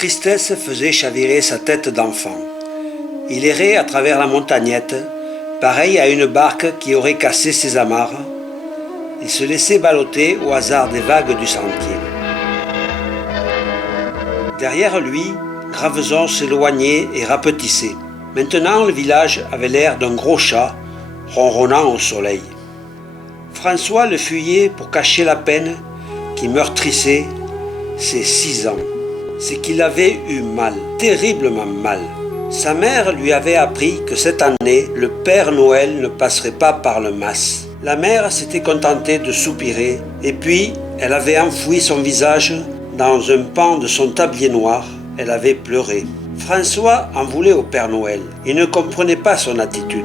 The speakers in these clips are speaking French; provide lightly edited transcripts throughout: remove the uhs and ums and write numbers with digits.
tristesse faisait chavirer sa tête d'enfant. Il errait à travers la montagnette, pareil à une barque qui aurait cassé ses amarres. Il se laissait balloter au hasard des vagues du sentier. Derrière lui, Graveson s'éloignait et rapetissait. Maintenant, le village avait l'air d'un gros chat, ronronnant au soleil. François le fuyait pour cacher la peine qui meurtrissait ses 6 ans. C'est qu'il avait eu mal, terriblement mal. Sa mère lui avait appris que cette année, le Père Noël ne passerait pas par le mas. La mère s'était contentée de soupirer, et puis elle avait enfoui son visage dans un pan de son tablier noir. Elle avait pleuré. François en voulait au Père Noël. Il ne comprenait pas son attitude.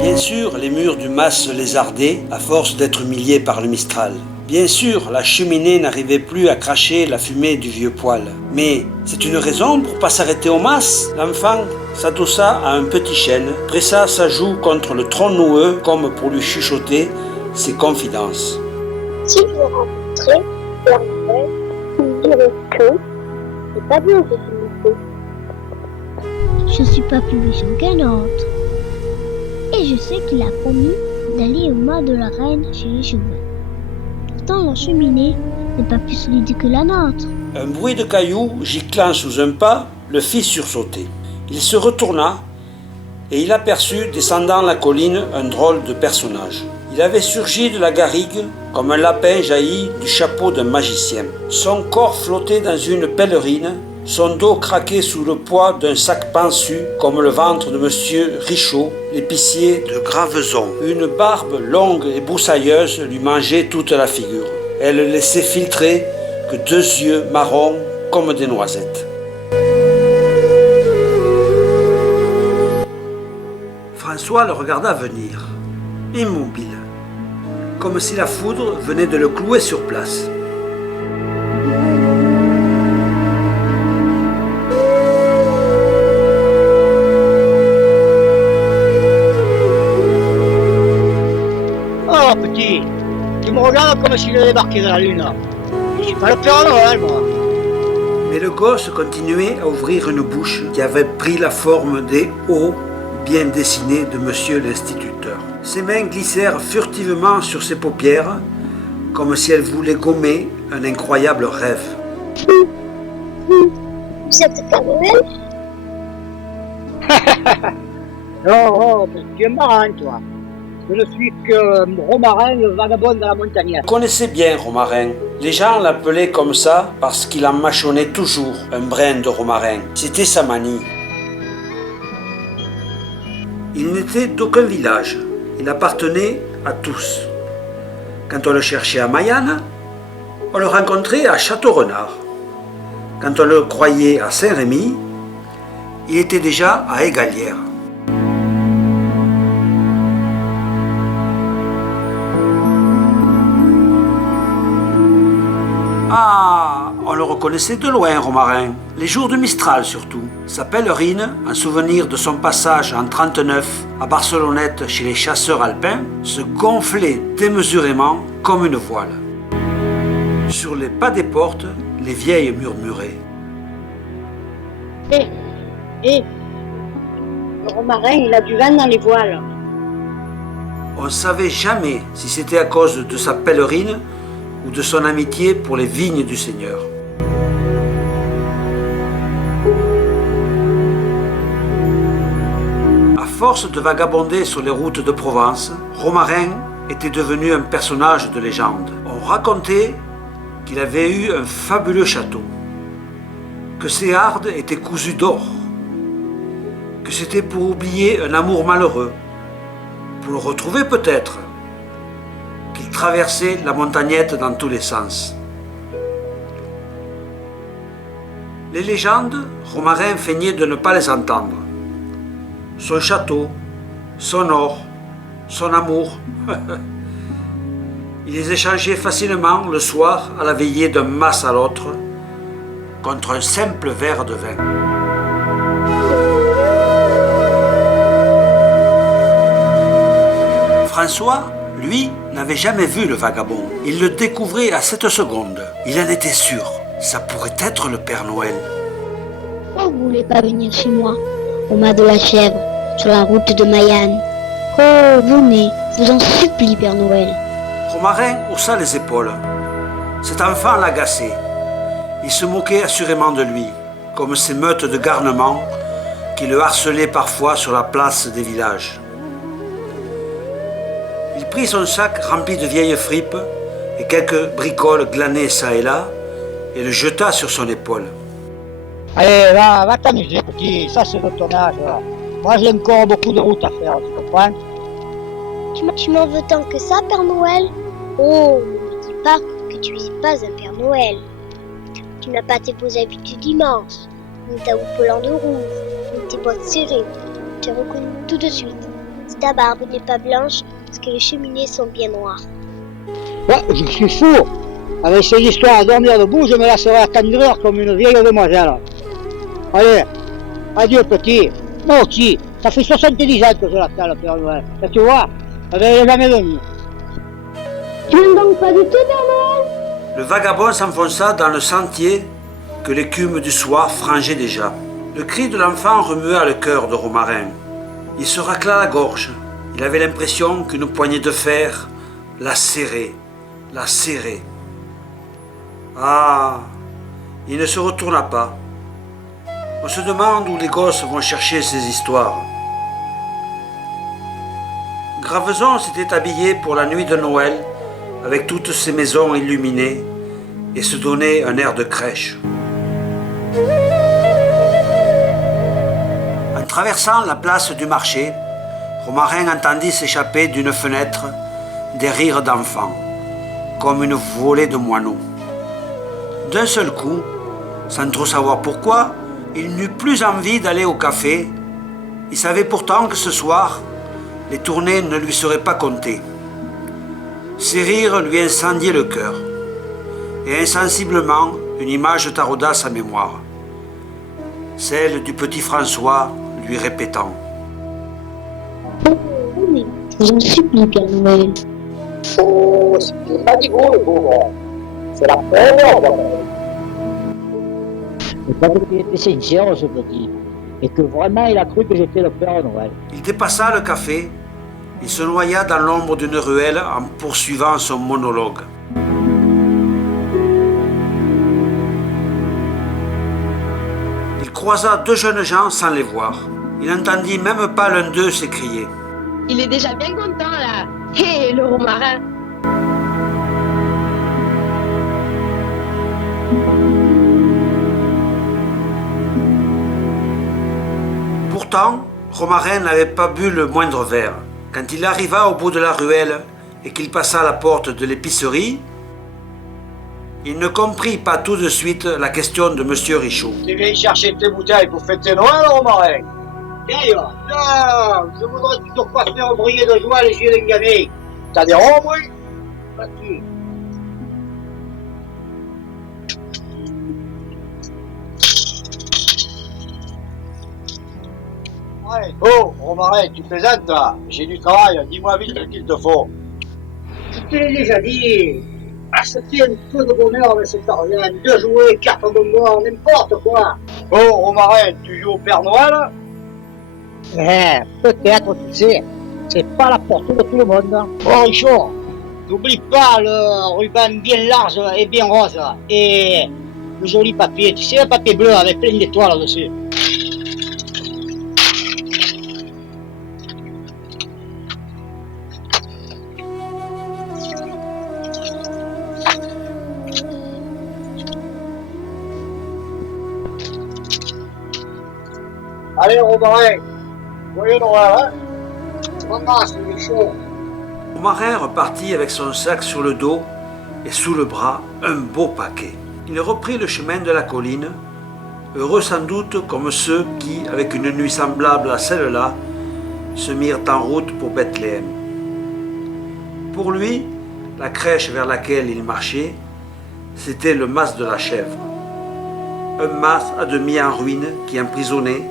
Bien sûr, les murs du mas se lézardaient à force d'être humiliés par le Mistral. Bien sûr, la cheminée n'arrivait plus à cracher la fumée du vieux poêle. Mais c'est une raison pour pas s'arrêter au mas. L'enfant s'adossa à un petit chêne, pressa sa joue contre le tronc noueux comme pour lui chuchoter ses confidences. Si vous rencontrez Père Noël, vous direz que c'est pas bien ce qu'il me faut. Je suis pas plus méchant qu'un autre. Et je sais qu'il a promis d'aller au mât de la reine chez les chevaux. Pourtant, la cheminée n'est pas plus solide que la nôtre. Un bruit de cailloux giclant sous un pas le fit sursauter. Il se retourna et il aperçut descendant la colline un drôle de personnage. Il avait surgi de la garrigue comme un lapin jailli du chapeau d'un magicien. Son corps flottait dans une pèlerine, son dos craquait sous le poids d'un sac pensu comme le ventre de monsieur Richaud, l'épicier de Graveson. Une barbe longue et broussailleuse lui mangeait toute la figure. Elle ne laissait filtrer que 2 yeux marrons comme des noisettes. François le regarda venir, immobile, comme si la foudre venait de le clouer sur place. Oh petit, tu me regardes comme s'il avait débarqué de la lune. Je suis pas le Père Noël, moi. Mais le gosse continuait à ouvrir une bouche qui avait pris la forme des O bien dessinés de monsieur l'instituteur. Ses mains glissèrent furtivement sur ses paupières, comme si elles voulaient gommer un incroyable rêve. Vous êtes Père Noël? Oh, tu es marrant, toi. Je ne suis que Romarin, le vagabond de la montagne. Il connaissait bien Romarin. Les gens l'appelaient comme ça parce qu'il en mâchonnait toujours un brin de romarin. C'était sa manie. Il n'était d'aucun village. Il appartenait à tous. Quand on le cherchait à Mayenne, on le rencontrait à Château-Renard. Quand on le croyait à Saint-Rémy, il était déjà à Égalière. Ah, on le reconnaissait de loin, Romarin. Les jours de Mistral surtout. Sa pèlerine, en souvenir de son passage en 39 à Barcelonnette chez les chasseurs alpins, se gonflait démesurément comme une voile. Sur les pas des portes, les vieilles murmuraient. Le romarin, il a du vin dans les voiles. On ne savait jamais si c'était à cause de sa pèlerine ou de son amitié pour les vignes du Seigneur. À force de vagabonder sur les routes de Provence, Romarin était devenu un personnage de légende. On racontait qu'il avait eu un fabuleux château, que ses hardes étaient cousues d'or, que c'était pour oublier un amour malheureux, pour le retrouver peut-être, qu'il traversait la montagnette dans tous les sens. Les légendes, Romarin feignait de ne pas les entendre. Son château, son or, son amour, il les échangeait facilement le soir à la veillée d'un mas à l'autre contre un simple verre de vin. François, lui, n'avait jamais vu le vagabond. Il le découvrait à cette seconde. Il en était sûr. Ça pourrait être le Père Noël. Pourquoi vous voulez pas venir chez moi, au mât de la chèvre, sur la route de Mayenne? Oh, venez, je vous en supplie, Père Noël. Romarin haussa les épaules. Cet enfant l'agaçait. Il se moquait assurément de lui, comme ces meutes de garnements qui le harcelaient parfois sur la place des villages. Il prit son sac rempli de vieilles fripes et quelques bricoles glanées çà et là et le jeta sur son épaule. Allez, va t'amuser, petit, ça c'est de ton âge. Là. Moi j'ai encore beaucoup de route à faire, tu comprends? Tu m'en veux tant que ça, Père Noël? Oh, ne me dis pas que tu n'es pas un Père Noël. Tu n'as pas tes beaux habits du dimanche, ni ta houppelande rouge, ni tes bottes serrées. Je t'ai reconnu tout de suite. Si ta barbe n'est pas blanche, parce que les cheminées sont bien noires. Ouais, je suis fou. Avec ces histoires à dormir debout, je me laisserai attendrir comme une vieille demoiselle. Allez, adieu petit. Moi aussi, ça fait 70 ans que je l'attends, le Père Noël. Et tu vois, elle n'est jamais venue. Tu n'aimes donc pas du tout, Père Noël? Le vagabond s'enfonça dans le sentier que l'écume du soir frangeait déjà. Le cri de l'enfant remua le cœur de Romarin. Il se racla la gorge. Il avait l'impression qu'une poignée de fer la serrait, la serrait. Ah, il ne se retourna pas. On se demande où les gosses vont chercher ces histoires. Graveson s'était habillé pour la nuit de Noël avec toutes ces maisons illuminées et se donnait un air de crèche. En traversant la place du marché, Romarin entendit s'échapper d'une fenêtre des rires d'enfants, comme une volée de moineaux. D'un seul coup, sans trop savoir pourquoi, il n'eut plus envie d'aller au café. Il savait pourtant que ce soir, les tournées ne lui seraient pas comptées. Ces rires lui incendiaient le cœur, et insensiblement, une image tarauda sa mémoire, celle du petit François lui répétant Oh, mais je vous en supplie, Père Noël. Oh, c'est pas du gros, le pauvre. C'est la pauvre. Je crois qu'il était sincère, ce petit. Et que vraiment, il a cru que j'étais le Père Noël. Il dépassa le café. Il se noya dans l'ombre d'une ruelle en poursuivant son monologue. Il croisa deux jeunes gens sans les voir. Il n'entendit même pas l'un d'eux s'écrier. Il est déjà bien content là. Hé, le romarin. Pourtant, Romarin n'avait pas bu le moindre verre. Quand il arriva au bout de la ruelle et qu'il passa la porte de l'épicerie, il ne comprit pas tout de suite la question de Monsieur Richaud. Tu viens chercher tes bouteilles pour fêter Noël, Romarin? Viens, non, je voudrais que tu te fasses faire briller de joie les yeux d'un gamin. T'as des ronds, oui? Vas-y. Ouais. Oh, Romarin, tu plaisantes là? J'ai du travail, dis-moi vite ce qu'il te faut. Je te l'ai déjà dit. Acheter un peu de bonheur avec cet argent, de jouer, carte bonbon, n'importe quoi. Oh, Romarin, tu joues au Père Noël? Peut-être, tu sais, c'est pas la portée de tout le monde. Oh, Richard, n'oublie pas le ruban bien large et bien rose, et le joli papier, tu sais, le papier bleu avec plein d'étoiles dessus. Allez, Romarin, joyeux Noël, hein? Maman, c'est chaud. Romarin repartit avec son sac sur le dos et sous le bras un beau paquet. Il reprit le chemin de la colline, heureux sans doute comme ceux qui, avec une nuit semblable à celle-là, se mirent en route pour Bethléem. Pour lui, la crèche vers laquelle il marchait, c'était le mas de la chèvre. Un mas à demi en ruine qui emprisonnait,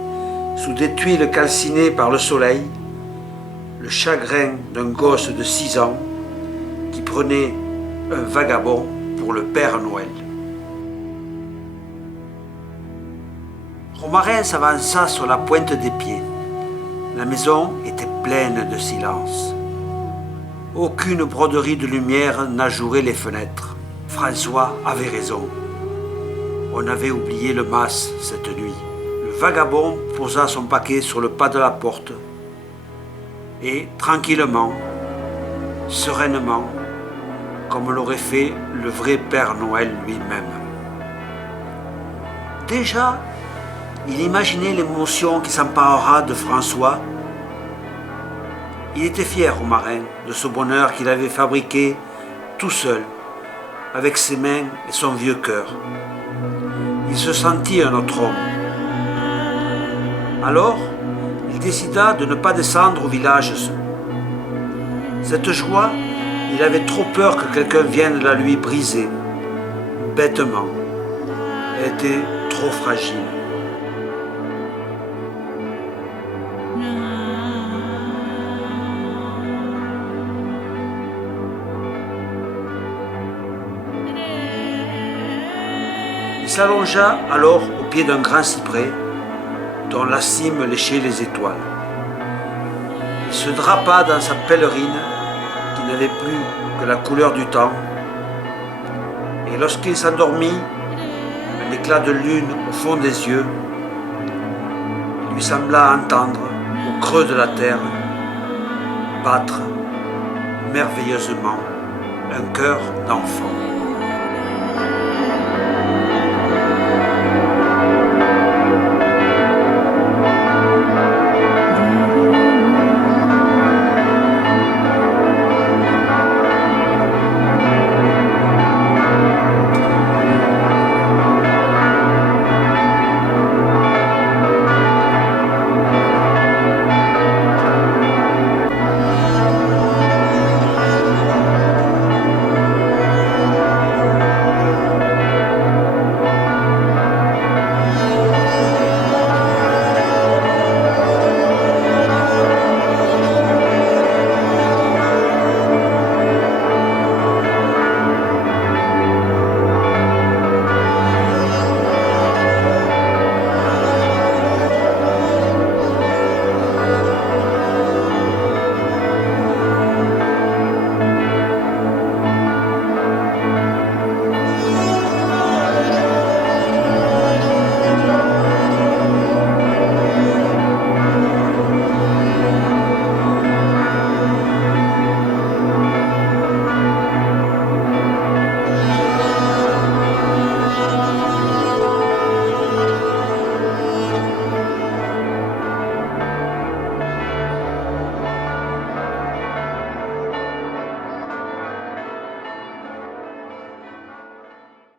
sous des tuiles calcinées par le soleil, le chagrin d'un gosse de 6 ans prenait un vagabond pour le Père Noël. Romarin s'avança sur la pointe des pieds. La maison était pleine de silence. Aucune broderie de lumière n'ajourait les fenêtres. François avait raison. On avait oublié le mas cette nuit. Le vagabond posa son paquet sur le pas de la porte et, tranquillement, sereinement, comme l'aurait fait le vrai Père Noël lui-même. Déjà, il imaginait l'émotion qui s'emparera de François. Il était fier, Romarin, de ce bonheur qu'il avait fabriqué tout seul, avec ses mains et son vieux cœur. Il se sentit un autre homme. Alors, il décida de ne pas descendre au village. Cette joie, il avait trop peur que quelqu'un vienne la lui briser, bêtement. Elle était trop fragile. Il s'allongea alors au pied d'un grand cyprès dont la cime léchait les étoiles. Il se drapa dans sa pèlerine qui n'avait plus que la couleur du temps, et lorsqu'il s'endormit, un éclat de lune au fond des yeux, il lui sembla entendre au creux de la terre battre merveilleusement un cœur d'enfant.